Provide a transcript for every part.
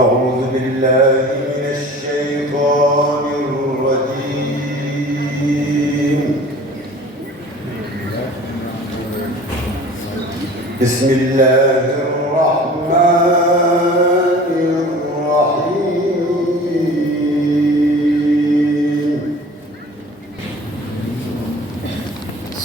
أعوذ بالله من الشيطان الرجيم. بسم الله الرحمن الرحيم.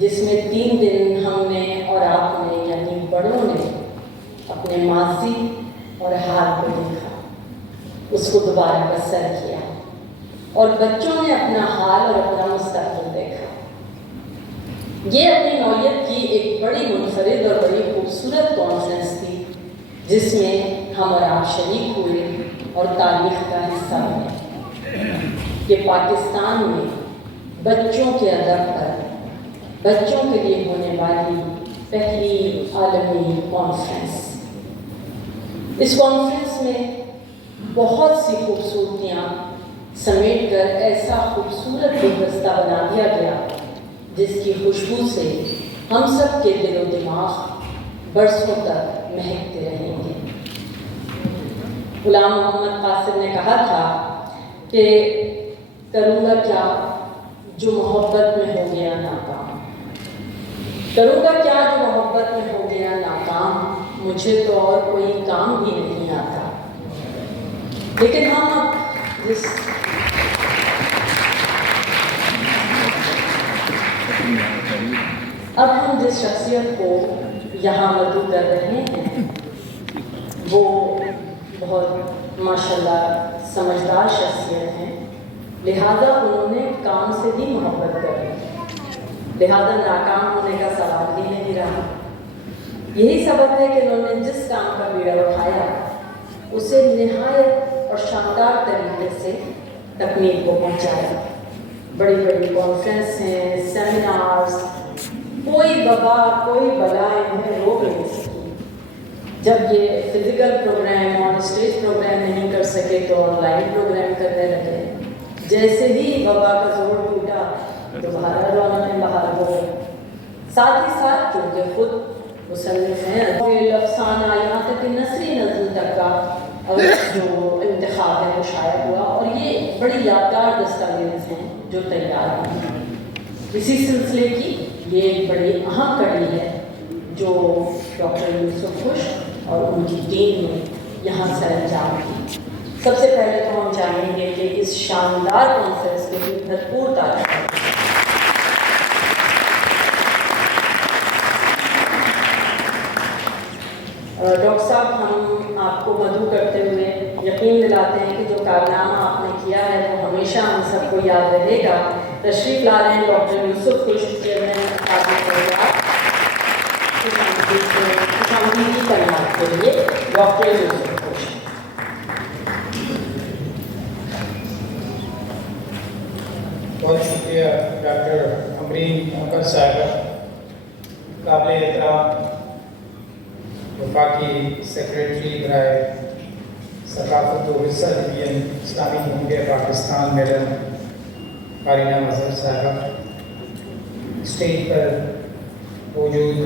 جس میں 3 دن ہم نے اور آپ نے یعنی بڑوں نے اپنے ماضی اور حال کو دیکھا، اس کو دوبارہ بسر کیا، اور بچوں نے اپنا حال اور اپنا مستقبل دیکھا۔ یہ اپنی نوعیت کی ایک بڑی منفرد اور بڑی خوبصورت کانفرنس تھی، جس میں ہم اور آپ شریک ہوئے اور تاریخ کا حصہ بنے کہ پاکستان میں بچوں کے ادب پر بچوں کے لیے ہونے والی پہلی عالمی کانفرنس۔ اس کانفرنس میں بہت سی خوبصورتیاں سمیٹ کر ایسا خوبصورت گلدستہ بنا دیا گیا جس کی خوشبو سے ہم سب کے دل و دماغ برسوں تک مہکتے رہیں گے۔ غلام محمد قاسم نے کہا تھا کہ کروں گا کیا جو محبت میں ہو گیا ناکام، کروں گا کیا جو محبت میں ہو گیا ناکام، مجھے تو اور کوئی کام بھی نہیں آتا۔ لیکن ہم جس شخصیت کو یہاں مدعو کر رہے ہیں وہ بہت ماشاءاللہ سمجھدار شخصیت ہیں، لہذا انہوں نے کام سے بھی محبت کر لی، لہذا ناکام ہونے کا سوال بھی نہیں رہا۔ یہی سبب ہے کہ انہوں نے جس کام کا بیڑا اٹھایا اسے نہایت اور شاندار طریقے سے تکمیل کو پہنچایا۔ بڑی بڑی کانفرنس ہیں، سیمینارز، کوئی وبا کوئی بلا انہیں روک نہیں سکی۔ جب یہ فزیکل پروگرام اور اسٹیج پروگرام نہیں کر سکے تو آن لائن پروگرام کرنے لگے۔ جیسے ہی وبا کا زور ٹوٹا دوبارہ رونقیں بحال ہو گئی۔ ساتھ ہی ساتھ کیونکہ خود مصنف ہیں، افسانہ یہاں تک کہ نثری نظم تک کا جو انتخاب ہے وہ شائع ہوا، اور یہ بڑی یادگار دستاویز ہیں جو تیار ہیں۔ اسی سلسلے کی یہ ایک بڑی اہم کڑی ہے جو ڈاکٹر یوسف خوش اور ان کی ٹیم نے یہاں سر انجام دی۔ سب سے پہلے تو ہم چاہیں گے کہ اس شاندار کانفرنس کے لیے بھرپور تعریف۔ ڈاکٹر صاحب، ہم آپ کو مدعو کرتے ہوئے یقین دلاتے ہیں کہ جو کارنامہ آپ نے کیا ہے وہ ہمیشہ ہم سب کو یاد رہے گا۔ تشریف لا رہے ہیں ڈاکٹر یوسف خوش، چیئرمین خوشامدید کی کلمات کے لیے ڈاکٹر یوسف خوش۔ بہت شکریہ ڈاکٹر امرین محمد صاحب، قابل احترام وفاقی سیکریٹری برائے ثقافت و ورثہ ڈویژن اسلامی جمہوریہ پاکستان میڈم قارینہ مظہر صاحب، اسٹیج پر موجود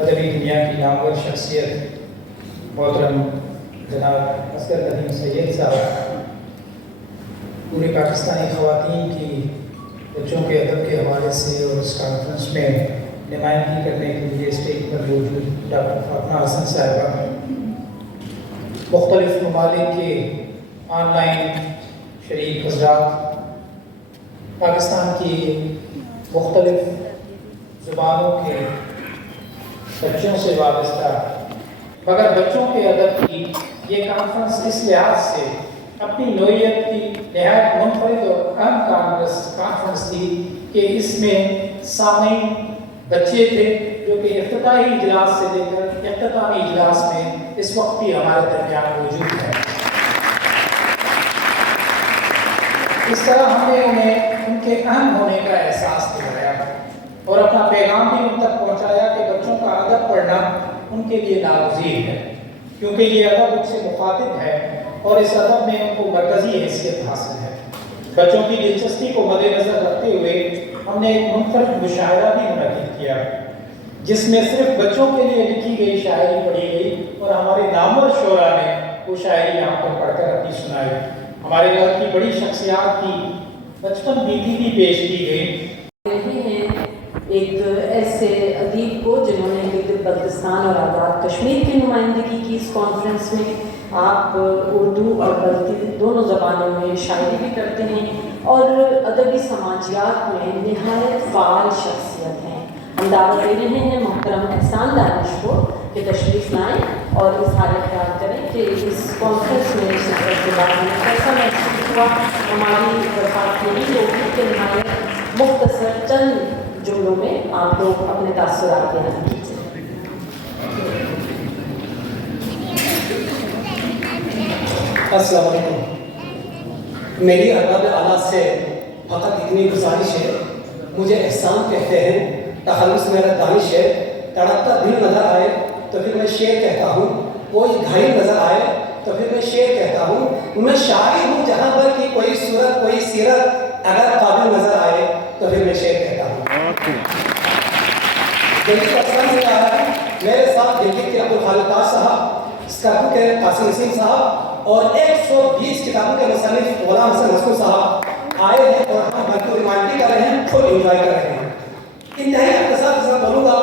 ادبی دنیا کی نامور شخصیت محترم جناب اصغر ندیم سید صاحب، پورے پاکستانی خواتین کی بچوں کے ادب کے حوالے سے اور اس کانفرنس میں نمائندگی کرنے کے لیے اسٹیج پر موجود ڈاکٹر فاطمہ حسن صاحبہ، مختلف ممالک کے آن لائن شریک حضرات، پاکستان کی مختلف زبانوں کے بچوں سے وابستہ مگر بچوں کے ادب کی یہ کانفرنس اس لحاظ سے اپنی نوعیت کی نہایت منفرد اور اہم کانفرنس تھی کہ اس میں سامعین بچے تھے جو کہ افتتاحی اجلاس سے لے کر اختتامی اجلاس میں اس وقت بھی ہمارے درمیان موجود ہے۔ اس طرح ہم نے انہیں ان کے اہم ہونے کا احساس دلایا اور اپنا پیغام بھی ان تک پہنچایا کہ بچوں کا ادب پڑھنا ان کے لیے ناگزیر ہے، کیونکہ یہ ادب ان سے مخاطب ہے اور اس ادب میں ان کو مرکزی حیثیت حاصل ہے۔ بچوں کی دلچسپی کو مد نظر رکھتے ہوئے ہم نے ایک منفرد مشاعرہ بھی منعقد کیا جس میں صرف بچوں کے لیے لکھی گئی شاعری پڑھی گئی اور ہمارے نامور شعراء نے وہ شاعری یہاں پر پڑھ کر اپنی سنائی۔ ہمارے گھر کی بڑی شخصیات کی بچپن بیتی بھی پیش کی گئی۔ ایک ایسے ادیب کو جنہوں نے گلگت بلتستان اور آزاد کشمیر کی نمائندگی کی اس کانفرنس میں، آپ اردو اور بلتی دونوں زبانوں میں شاعری بھی کرتے ہیں اور ادبی سماجیات میں نہایت فعال شخصیت ہیں. ہم دعوت دے رہے ہیں محترم احسان دانش کو کہ تشریف لائیں اور اظہار خیال کریں کہ اس کانفرنس میں شرکت کے بعد ہمیں کیسا محسوس ہوا. ہماری درخواست یہی ہوگی کہ نہایت مختصر چند جملوں میں آپ لوگ اپنے تاثرات بیان کیجیے. السلام علیکم. میری ارباب اعلیٰ سے فقط اتنی گزارش ہے، مجھے احسان کہتے ہیں، تخلص میرا دانش ہے. تڑپتا دل نظر آئے تو پھر میں شعر کہتا ہوں، کوئی گھائی نظر آئے تو پھر میں شعر کہتا ہوں. میں شاعر ہوں جہاں پر کی کوئی صورت کوئی سیرت اگر قابل نظر آئے تو پھر میں شعر کہتا ہوں. دلگی کا سن سے آ رہا ہے میرے ساتھ دلگی کے عبدالخالق تاج صاحب، اسکرپو کے قاسم نسیم صاحب اور 120 کتابوں کے مصنف غلام حسن مسعود صاحب آئے ہیں اور ہم بھرپور رومانٹی کر رہے ہیں، فل انجوائے کر رہے ہیں. انتہائی اختصار سے بولوں گا،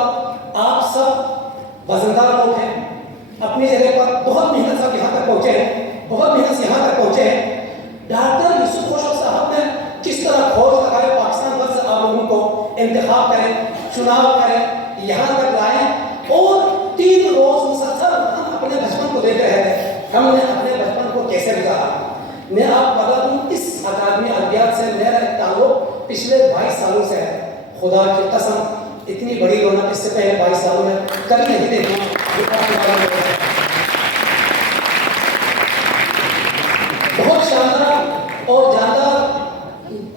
آپ سب وزندار لوگ ہیں، اپنی جگہ پر بہت محنت سے یہاں تک پہنچے ہیں، بہت محنت سے یہاں تک پہنچے ہیں. ڈاکٹر یوسف خوشو صاحب نے کس طرح کھوج لگائے پاکستان بھر سے آپ لوگوں کو انتخاب کریں، چناؤ کریں، یہاں تک لائیں اور 3 روز مسلسل ہم اپنے بچپن کو دیکھ رہے تھے. ہم نے اپنے بچپن کو کیسے گزارا. میں آپ بتا دوں اس اکادمی ادبیات سے میرا ایک تعلق پچھلے 22 سالوں سے ہے. خدا کی قسم اتنی بڑی رونق اس سے پہلے 22 سالوں میں کبھی نہیں دیکھی. بہت شاندار اور جاندار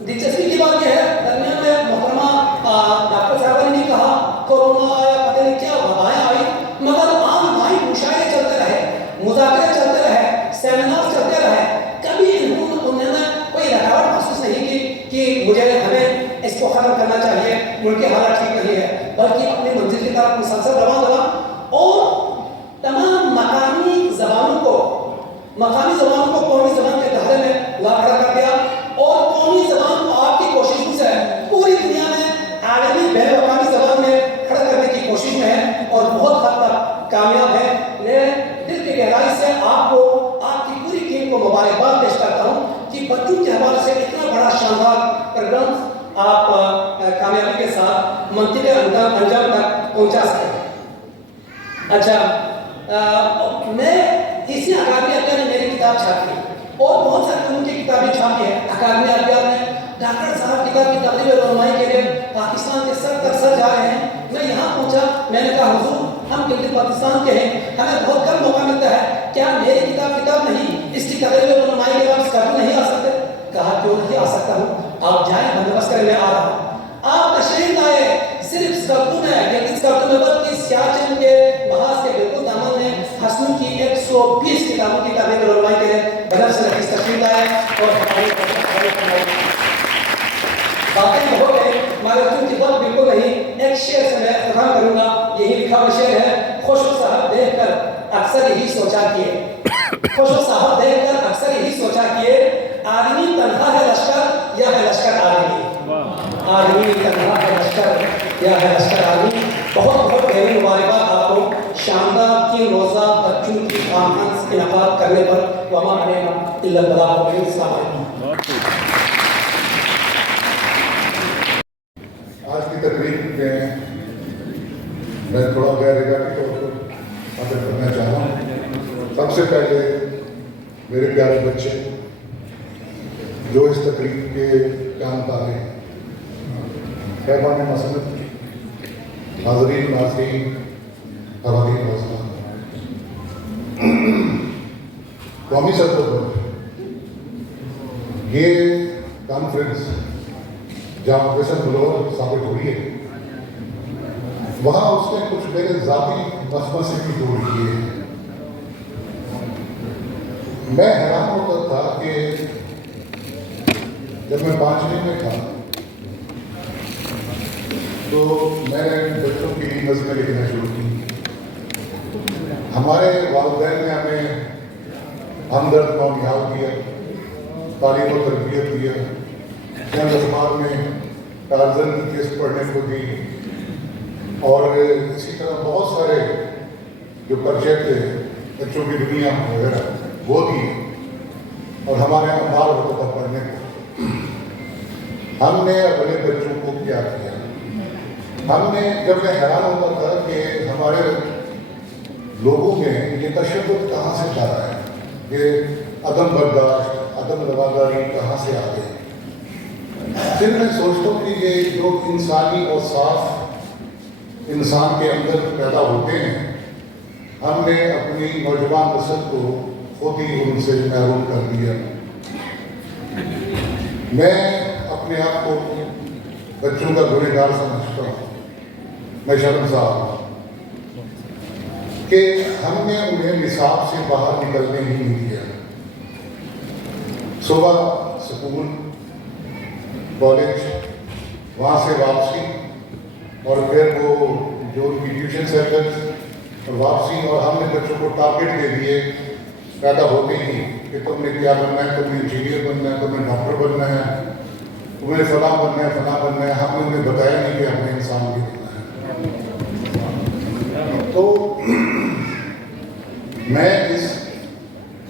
دلچسپی کی بات یہ ہے، درمیان میں محترمہ ڈاکٹر صاحبہ نے کہا کورونا آیا، پتہ نہیں کیا وبائیں آئی، مگر عام مائی مشاعرے چلتے رہے، مذاکرے چلتے رہے، سیمینار چلتے رہے. کبھی انہوں نے کوئی رکاوٹ محسوس نہیں کی کہ مجھے ہمیں اس کو ختم کرنا چاہیے، ملک کے حالات ٹھیک نہیں ہے، بلکہ اپنی منزل کی طرف مسلسل رواں اور تمام مقامی زبانوں کو قومی زبان کے دائرے میں لا کھڑا کر دیا اور قومی زبان کو آپ کی کوششوں سے پوری دنیا میں عالمی بین الاقوامی زبان میں کھڑا کرنے کی کوشش میں ہے اور بہت حد تک کامیاب ہے. میں دل کی گہرائی سے آپ کو، آپ کی پوری ٹیم کو مبارکباد پیش کرتا ہوں کہ بچوں کے حوالے سے اتنا بڑا شاندار پروگرام آپ کامیابی کے ساتھ منطقے انجام تک پہنچا سکیں. اچھا، میں اسی اکادمی ادبیات نے میری کتاب چھاپی اور بہت سارے لوگوں کی کتابیں چھاپی ہیں. اکادمی ادبیات میں ڈاکٹر صاحب کتاب کی تقریب رونمائی کے لیے پاکستان کے سر تک سر جا رہے ہیں. میں یہاں پہنچا، میں نے کہا حضور ہم گلگت پاکستان کے ہیں، ہمیں بہت کم موقع ملتا ہے، کیا میری کتاب نہیں، اس کی تقریب رونمائی کے بعد اسکرپو نہیں آ سکتے؟ کہا کیوں نہیں آ سکتا ہوں، آپ جائیں بندوبست کریں، میں آ رہا ہوں. آپ تشریف لائے، صرف اسکرپو میں گلگت اسکرپو میں بلکہ سیاچن کے محاذ کے بالکل دامن میں حسنوں کی 120 کتابوں کی تقریب رونمائی کے لیے بنر سے نفیس تشریف لائے اور باتیں ہو گئے مگر چونکہ وقت بالکل نہیں، ایک شعر سے میں اختتام کروں گا. یہی لکھا ہوا شعر ہے. خوشو صاحب دیکھ کر اکثر یہی سوچا کیے، خوشو صاحب دیکھ کر اکثر یہی سوچا کیے، آدمی تنہا ہے لشکر یا ہے لشکر آدمی، آدمی تنہا ہے لشکر یا ہے لشکر آدمی. بہت بہت گہری مبارکباد آپ کو شاندار 3 روزہ بچوں کی کانفرنس انعقاد کرنے پر. وما علینا الا البلاغ المبین. السلام علیکم. آج کی تقریب میں تھوڑا غیر روایتی طور پر باتیں کرنا چاہ رہا ہوں. سب سے پہلے میرے پیارے بچے جو اس تقریب کے قیام پا رہے ہیں، پیغام مسند، حاضرین ناظرین، خواتین و حضرات، قومی سطح پر یہ کانفرنس جہاں پروفیسر بلور ثابت ہوئی ہے، وہاں اس نے کچھ میرے ذاتی نغمہ سے بھی جوڑ کیے ہیں. میں حیران ہوتا تھا کہ جب میں 5ویں میں تھا تو میں نے بچوں کی نظمیں لکھنا شروع کی. ہمارے والدین نے ہمیں ہمدرد نونہال کیا، تعلیم و تربیت دیا، چند اخبار میں ٹارزن کی قسط پڑھنے کو دی اور اسی طرح بہت سارے جو پروجیکٹ تھے بچوں کی دنیا وغیرہ وہ دی اور ہمارے امال ہوتا تھا پڑھنے کو. ہم نے اپنے بچوں کو کیا کیا؟ ہم نے جب میں حیران ہوتا تھا کہ ہمارے لوگوں میں یہ تشدد کہاں سے جا رہا ہے، یہ عدم برداشت، عدم رواداری کہاں سے آ گئی. پھر میں سوچتا ہوں کہ یہ جو انسانی اور صاف انسان کے اندر پیدا ہوتے ہیں، ہم نے اپنی نوجوان نسل کو خود ہی ان سے محروم کر دیا. میں اپنے آپ کو بچوں کا گنہگار سمجھتا ہوں. میں شرمسار ہوں کہ ہم نے انہیں نصاب سے باہر نکلنے ہی نہیں دیا. صبح اسکول، کالج، وہاں سے واپسی، اور پھر وہ جو ان کی ٹیوشن سینٹرز اور واپسی. اور ہم نے بچوں کو ٹارگیٹ دے دیے پیدا ہوتے ہی کہ تم نے کیا بننا ہے، تم نے انجینئر بننا ہے، تمہیں ڈاکٹر بننا ہے، تمہیں فلاں بننا ہے، فلاں بننا ہے. ہم نے انہیں بتایا نہیں کہ ہمیں انسان بھی بننا ہے. تو میں اس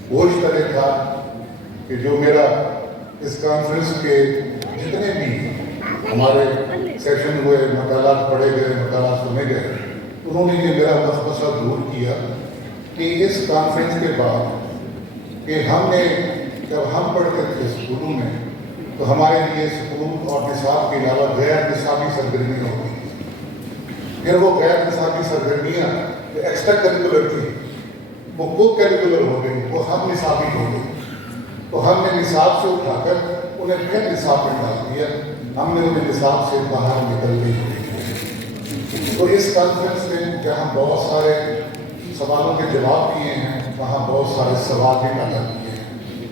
بوجھ تلے تھا کہ جو میرا اس کانفرنس کے جتنے بھی ہمارے سیشن ہوئے، مقالات پڑھے گئے، مقالات سنے گئے، انہوں نے یہ میرا وسوسہ دور کیا کہ اس کانفرنس کے بعد کہ ہم نے جب ہم پڑھتے تھے اسکولوں میں تو ہمارے لیے اسکول اور نصاب کے علاوہ غیر نصابی سرگرمیاں ہوتی تھیں. پھر وہ غیر نصابی سرگرمیاں جو ایکسٹرا کریکولر تھی وہ کو کریکولر ہو گئی، وہ ہم نصابی ہو گئی. تو ہم نے نصاب سے اٹھا کر انہیں پھر نصاب میں ڈال دیا. ہم نے انہیں نصاب سے باہر نکلنے ہی نہیں دیا. تو اس کانفرنس میں جہاں بہت سارے سوالوں کے جواب دیے ہیں، وہاں بہت سارے سوال بھی پیدا کیے ہیں،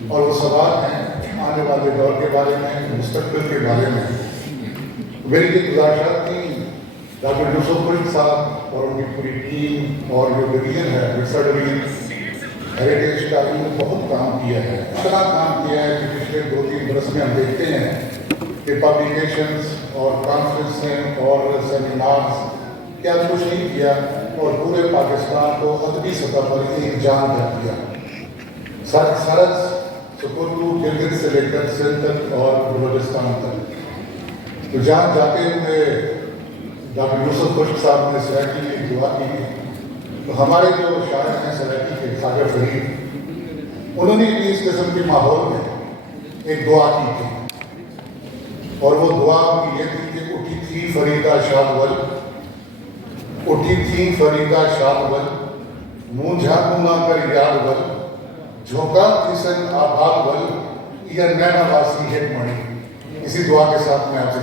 اور وہ سوال ہیں آنے والے دور کے بارے میں، مستقبل کے بارے میں. میری یہ گزارشات تھی ڈاکٹر یوسف خشک صاحب اور ان کی پوری ٹیم اور جو ڈویژن ہے ورثہ ڈویژن ہیریٹیج کا، انہوں نے بہت کام کیا ہے. اتنا کام کیا ہے کہ پچھلے 2-3 برس میں ہم دیکھتے ہیں کہ پبلیکیشنز اور کانفرنسیں اور سیمینارز کیا کچھ نہیں کیا، اور پورے پاکستان کو ادبی سطح پر ایک جان کر دیا. سرحد سکردو گلگت سے لے کر سندھ تک اور بلوچستان تک. تو جہاں جاتے ہوئے ڈاکٹر یوسف خشک صاحب نے سرائکی کی دعا کی، تو ہمارے جو شاعر ہیں سرائکی کے خواجہ فرید، انہوں نے بھی اس قسم کے ماحول میں ایک دعا کی تھی، اور وہ دعا کی یہ تھی کہ اٹھی تھی فریدہ شادول، اٹھی تھی فریدہ شادول، مونجھا کما کر یاد ول، جھوکا کسن آباد ول، یہ نینا واسی ہے مڑی. اسی دعا کے ساتھ میں آپ سے